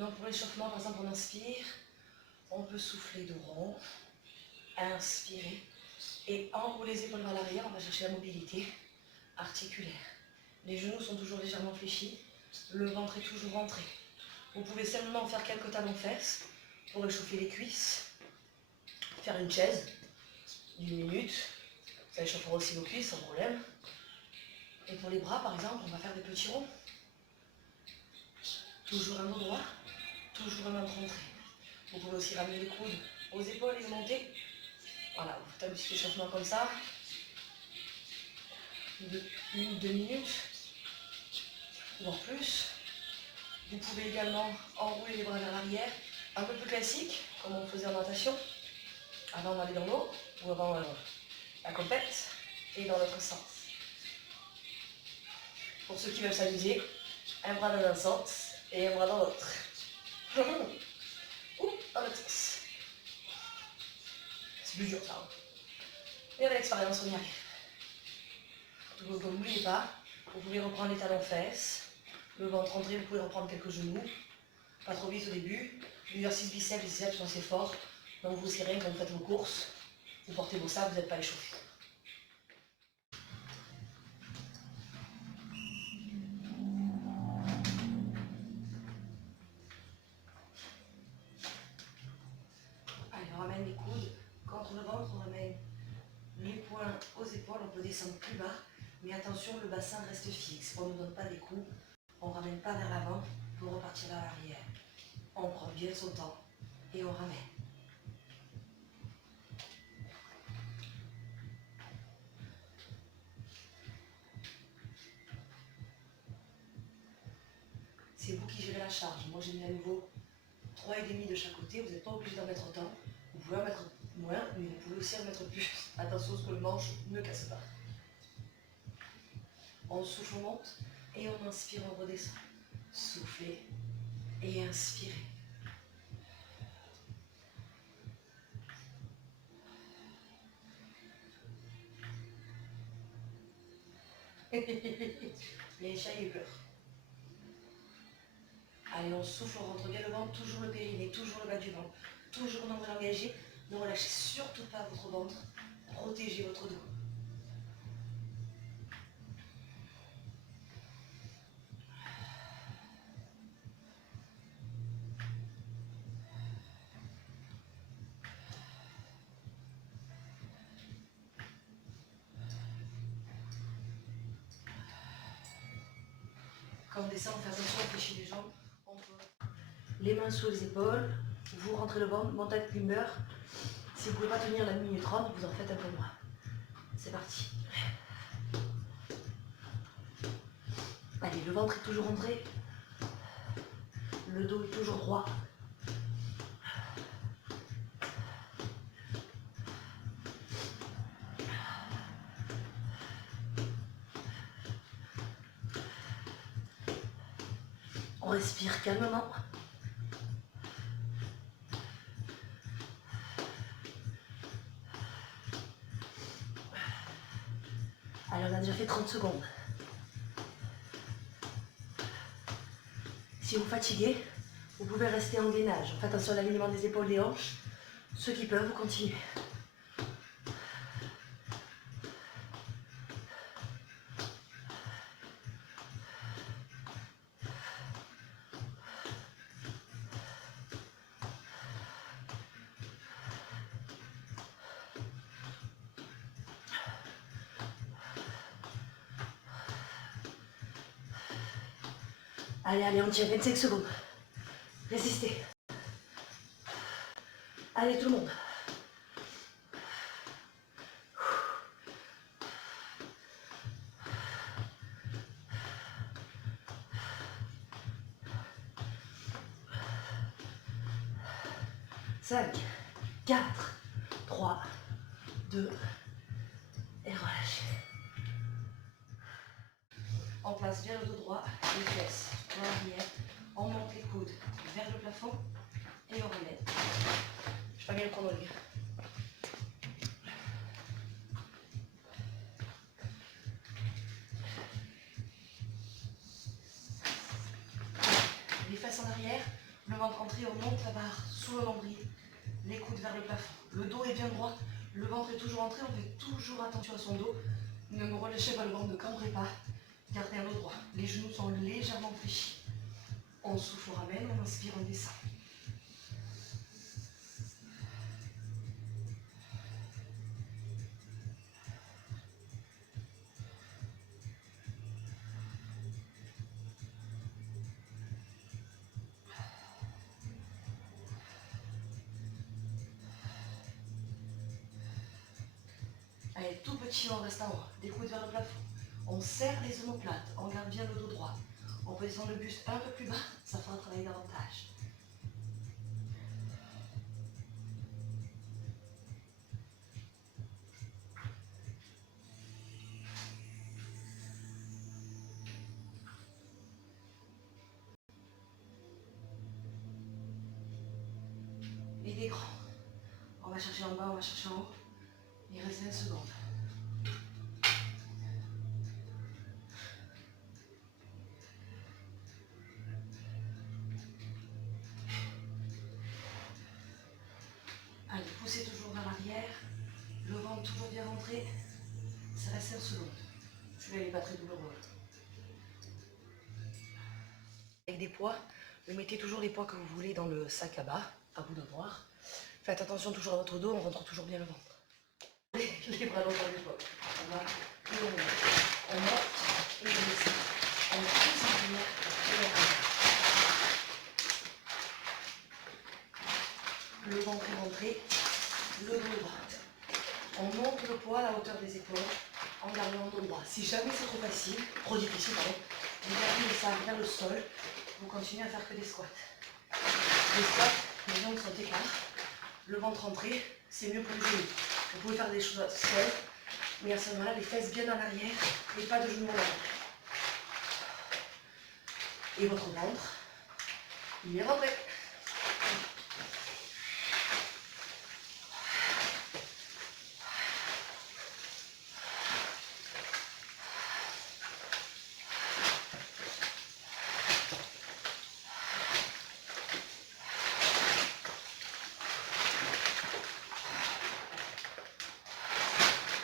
Donc pour l'échauffement, par exemple, on inspire, on peut souffler de rond, inspirer, et enrouler les épaules vers l'arrière, on va chercher la mobilité articulaire. Les genoux sont toujours légèrement fléchis, le ventre est toujours rentré. Vous pouvez simplement faire quelques talons-fesses pour réchauffer les cuisses, faire une chaise d'une minute, ça échauffera aussi vos cuisses sans problème. Et pour les bras, par exemple, on va faire des petits ronds. Toujours un dos droit, toujours un ventre rentré. Vous pouvez aussi ramener les coudes aux épaules et les monter. Voilà, vous faites un petit échauffement comme ça. De 1-2 minutes, voire plus. Vous pouvez également enrouler les bras vers l'arrière, un peu plus classique, comme on faisait en natation, avant d'aller dans l'eau, ou avant la compète, et dans l'autre sens. Pour ceux qui veulent s'amuser, un bras dans un sens et un bras dans l'autre. Ou dans l'autre sens. C'est plus dur ça. Hein. Et avec l'expérience, on y arrive. Donc n'oubliez pas, vous pouvez reprendre les talons-fesses, le ventre rentré, vous pouvez reprendre quelques genoux, pas trop vite au début. L'exercice biceps, les biceps sont assez forts, donc vous serrez quand vous faites vos courses, vous portez vos sacs, vous n'êtes pas échauffé. Allez, on ramène les coudes contre le ventre, on ramène les poings aux épaules, on peut descendre plus bas, mais attention, le bassin reste fixe, on ne donne pas des coups, on ne ramène pas vers l'avant pour repartir vers l'arrière. On prend bien son temps et on ramène. C'est vous qui gérez la charge. Moi j'ai mis à nouveau 3,5 de chaque côté, vous n'êtes pas obligé d'en mettre autant. Vous pouvez en mettre moins, mais vous pouvez aussi en mettre plus. Attention à ce que le manche ne casse pas. On souffle, on monte, et on inspire, on redescend. Soufflez et inspirez. Les chats, ils pleurent. Allez, on souffle, on rentre bien le ventre, toujours le périnée, toujours le bas du ventre, toujours nombril engagé. Ne relâchez surtout pas votre ventre, protégez votre dos. Quand on descend, on fait attention, on fléchit les jambes. On peut... Les mains sous les épaules, vous rentrez le ventre, montez avec climber. Si vous ne pouvez pas tenir la minute 30, vous en faites un peu moins. C'est parti. Allez, le ventre est toujours rentré. Le dos est toujours droit. On respire calmement. Allez, on a déjà fait 30 secondes. Si vous fatiguez, vous pouvez rester en gainage. Faites attention à l'alignement des épaules, des hanches. Ceux qui peuvent, vous continuez. Allez, allez, on tient 25 secondes. Résistez. Allez, tout le monde. Cinq, 4, 3, 2, et relâchez. On place bien le dos droit, les fesses dans l'arrière. On monte les coudes vers le plafond et on ramène. Je fais bien le chrono, les gars. Les fesses en arrière, Le ventre rentré, on monte la barre sous le nombril, les coudes vers le plafond. Le dos est bien droit, le ventre est toujours rentré, on fait toujours attention à son dos. Ne me relâchez pas le ventre, ne cambrez pas. Gardez un dos droit. Les genoux sont légèrement fléchis. On souffle, on ramène, on inspire, on descend. Allez, tout petit, on reste en haut. Des coudes vers le plafond. On serre les omoplates, on garde bien le dos droit. On peut descendre le buste un peu plus bas, ça fera travailler davantage. Et des grands. On va chercher en bas, on va chercher en haut. Il reste 20 secondes. Allez, poussez toujours vers l'arrière. Le ventre toujours bien rentré. Ça reste 5 secondes. Celui-là, il n'est pas très douloureux. Avec des poids, vous mettez toujours les poids que vous voulez dans le sac à bas, à vous de voir. Faites attention toujours à votre dos, on rentre toujours bien le ventre. Les bras longs vers les poids. On va et on monte. On monte et on descend. On pousse en arrière et on revient. Le ventre est rentré, le dos droit. On monte le poids à la hauteur des épaules en gardant le dos droit. Si jamais c'est trop facile, trop difficile, pardon, vous gardez le sac vers le sol, vous continuez à faire que des squats. Les squats, les jambes sont écartes, le ventre rentré, c'est mieux pour les genoux. Vous pouvez faire des choses seules, mais à ce moment-là, les fesses bien en arrière et pas de genoux en avant. Et votre ventre, il est rentré.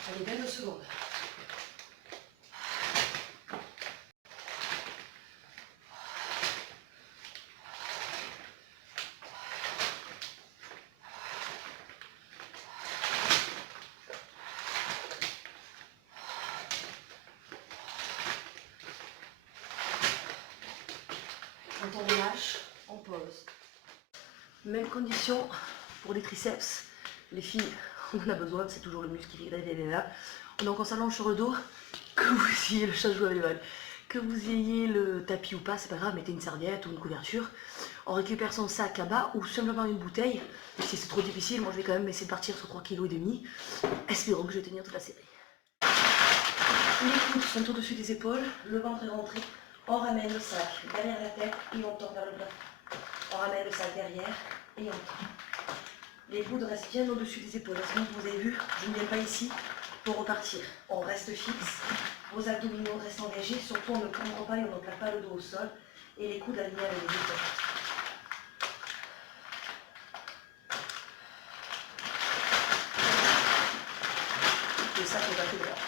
Allez, 22 secondes. Quand on relâche, on pose. Même condition pour les triceps. Les filles, on en a besoin, c'est toujours le muscle qui est là. Donc on s'allonge sur le dos, que vous ayez le chat joue avec les balles, que vous ayez le tapis ou pas, c'est pas grave, mettez une serviette ou une couverture. On récupère son sac à bas ou simplement une bouteille. Si c'est trop difficile, moi je vais quand même essayer de partir sur 3,5 kg. Espérons que je vais tenir toute la série. Les coudes sont au-dessus des épaules, le ventre est rentré. On ramène le sac derrière la tête et on tend vers le plafond. On ramène le sac derrière et on tend. Les coudes restent bien au-dessus des épaules. Sinon, vous avez vu, je ne viens pas ici pour repartir. On reste fixe, vos abdominaux restent engagés, surtout on ne cambre pas et on ne plaque pas le dos au sol. Et les coudes alignés avec les épaules. Le sac est battu dehors.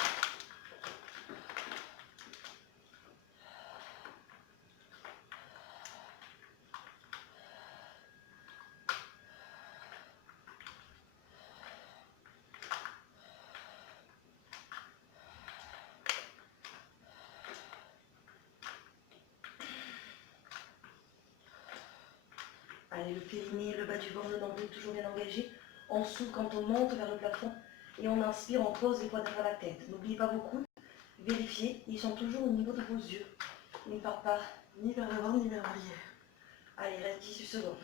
Allez, le périnée, le bas du ventre, le nombril toujours bien engagé. On souffle quand on monte vers le plafond et on inspire, on pose les poids derrière la tête. N'oubliez pas vos coudes, vérifiez, ils sont toujours au niveau de vos yeux. Ils ne partent pas ni vers l'avant ni vers l'arrière. Allez, il reste 18 secondes.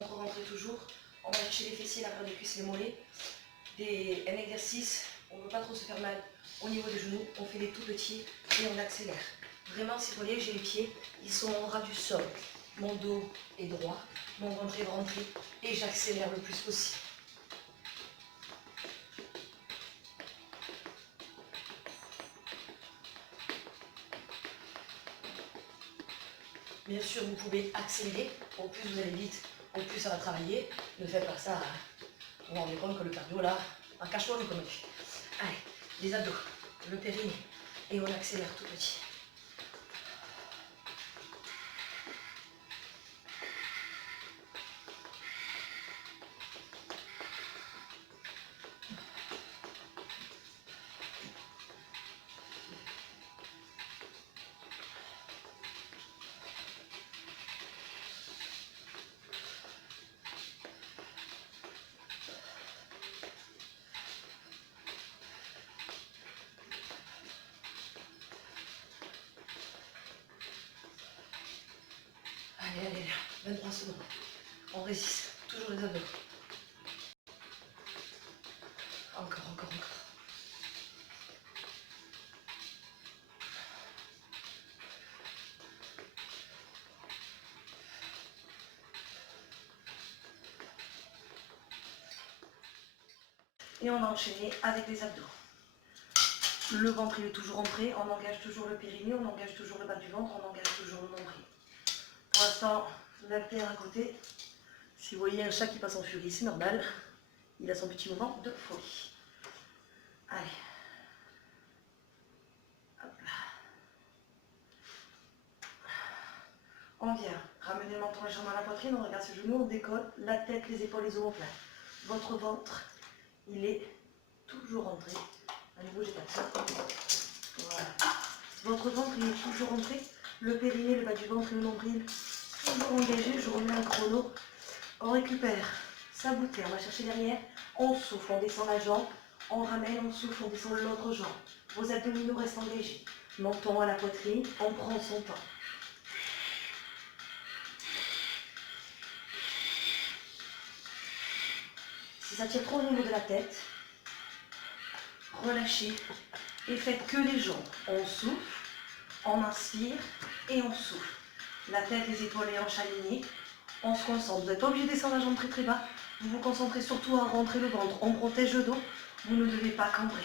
On rentre toujours, on va chercher les fessiers, l'arrière des cuisses, les mollets. Un exercice, on ne veut pas trop se faire mal au niveau des genoux, on fait les tout petits et on accélère. Vraiment, si vous voyez, j'ai les pieds, ils sont au ras du sol. Mon dos est droit, mon ventre est rentré et j'accélère le plus possible. Bien sûr, vous pouvez accélérer. Au plus vous allez vite, au plus ça va travailler. Ne faites pas ça. Vous vous rendez compte que le cardio, là, un cache-toi, comme on dit. Allez, les abdos, le périnée. Et on accélère tout petit. Allez, allez, là, 23 secondes. On résiste, toujours les abdos. Encore, encore, encore. Et on va enchaîner avec les abdos. Le ventre il est toujours rentré, on engage toujours le périnée, on engage toujours le bas du ventre, on engage toujours le nombril. Pour l'instant, la pierre à côté. Si vous voyez un chat qui passe en furie, c'est normal. Il a son petit moment de folie. Allez. Hop là. On vient ramener le menton légèrement à la poitrine, on regarde ses genoux, on décolle, la tête, les épaules, les omoplates. Votre ventre, il est toujours rentré. Allez, bougez pas ça. Voilà. Votre ventre, il est toujours rentré. Le périnée, le bas du ventre et le nombril, toujours engagé. Je remets un chrono. On récupère sa bouteille, on va chercher derrière. On souffle, on descend la jambe. On ramène, on souffle, on descend l'autre jambe. Vos abdominaux restent engagés. Menton à la poitrine, on prend son temps. Si ça tire trop au niveau de la tête, relâchez et faites que les jambes. On souffle, on inspire et on souffle. La tête, les épaules et les hanches alignées. On se concentre. Vous n'êtes pas obligé de descendre la jambe très très bas. Vous vous concentrez surtout à rentrer le ventre. On protège le dos. Vous ne devez pas cambrer.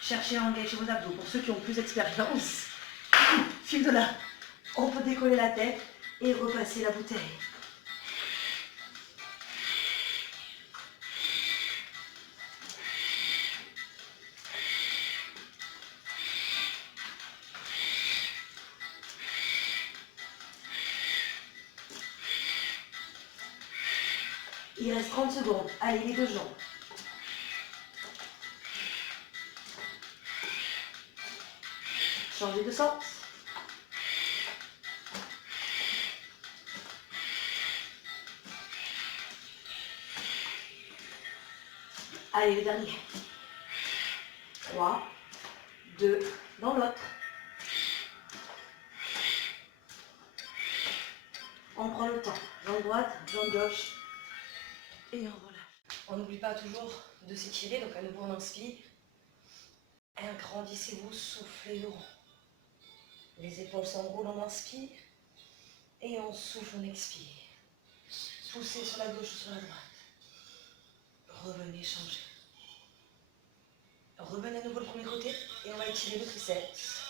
Cherchez à engager vos abdos. Pour ceux qui ont plus d'expérience, fil de là. On peut décoller la tête et repasser la bouteille. Il reste 30 secondes. Allez, les deux jambes. Changez de sens. Allez, le dernier. 3, 2, dans l'autre. On prend le temps. Jambe droite, jambe gauche. Et on relâche. On n'oublie pas toujours de s'étirer, donc à nouveau on inspire. Agrandissez-vous, soufflez le rond. Les épaules s'enroulent, on inspire. Et on souffle, on expire. Poussez sur la gauche ou sur la droite. Revenez changer. Revenez à nouveau le premier côté et on va étirer le triceps.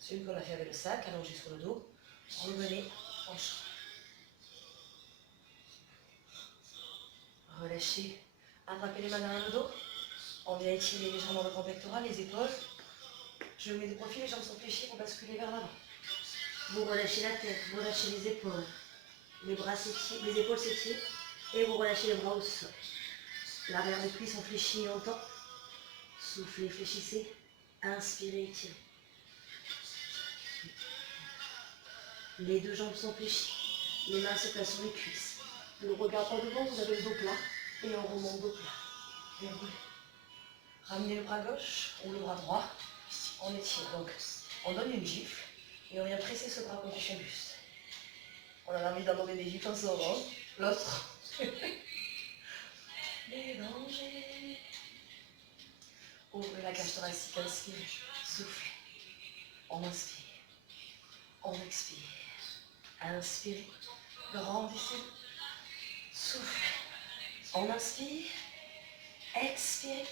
Celui qu'on a fait avec le sac, allongé sur le dos. Revenez, on change. Relâchez. Attrapez les mains derrière le dos. On vient étirer légèrement le grand pectoral, les épaules. Je mets des profils, les jambes sont fléchies pour basculer vers l'avant. Vous relâchez la tête, vous relâchez les épaules. Les bras s'étirent, les épaules s'étirent et vous relâchez les bras au sol. L'arrière des cuisses sont fléchis longtemps. Soufflez, fléchissez. Inspirez, étirez. Les deux jambes sont fléchies. Les mains se placent sur les cuisses. Le regard en devant, vous avez le dos plat. Et on remonte dos plat. Et roulez. Ramenez le bras gauche ou le bras droit. On étire. Donc, on donne une gifle. Et on vient presser ce bras contre son buste. On a envie d'en donner des gifles en ce moment. L'autre. Les dangers. Ouvrez la cage thoracique, inspire, soufflez. On inspire. On expire. Inspirez. Grandissez. Soufflez. On inspire. Expirez.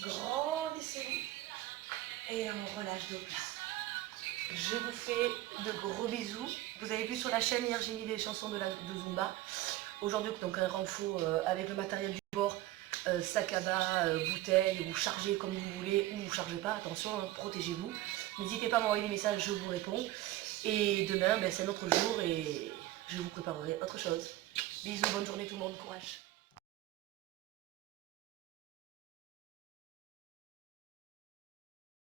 Grandissez-vous. Et on relâche dos plat. Je vous fais de gros bisous. Vous avez vu sur la chaîne, hier j'ai mis des chansons de Zumba. Aujourd'hui, donc un renfort avec le matériel du bord, sac à bas, bouteille, ou chargez comme vous voulez, ou vous chargez pas, attention, hein, protégez-vous. N'hésitez pas à m'envoyer des messages, je vous réponds. Et demain, c'est un autre jour et je vous préparerai autre chose. Bisous, bonne journée tout le monde, courage.